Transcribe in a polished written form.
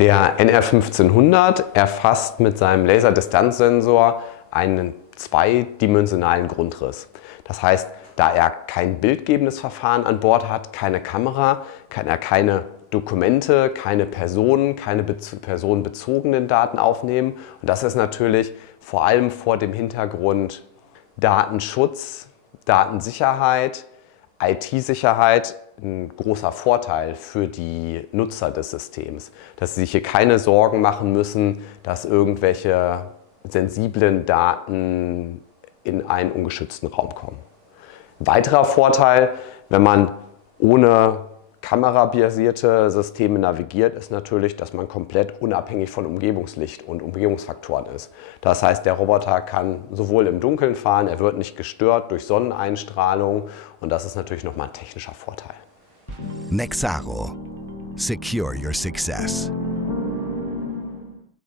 Der NR1500 erfasst mit seinem Laserdistanzsensor einen zweidimensionalen Grundriss. Das heißt, da er kein bildgebendes Verfahren an Bord hat, keine Kamera, kann er keine Dokumente, keine Personen, keine personenbezogenen Daten aufnehmen. Und das ist natürlich vor allem vor dem Hintergrund Datenschutz, Datensicherheit, IT-Sicherheit ein großer Vorteil für die Nutzer des Systems, dass sie sich hier keine Sorgen machen müssen, dass irgendwelche sensiblen Daten in einen ungeschützten Raum kommen. Ein weiterer Vorteil, wenn man ohne kamerabasierte Systeme navigiert, ist natürlich, dass man komplett unabhängig von Umgebungslicht und Umgebungsfaktoren ist. Das heißt, der Roboter kann sowohl im Dunkeln fahren, er wird nicht gestört durch Sonneneinstrahlung und das ist natürlich nochmal ein technischer Vorteil. Nexaro. Secure your success.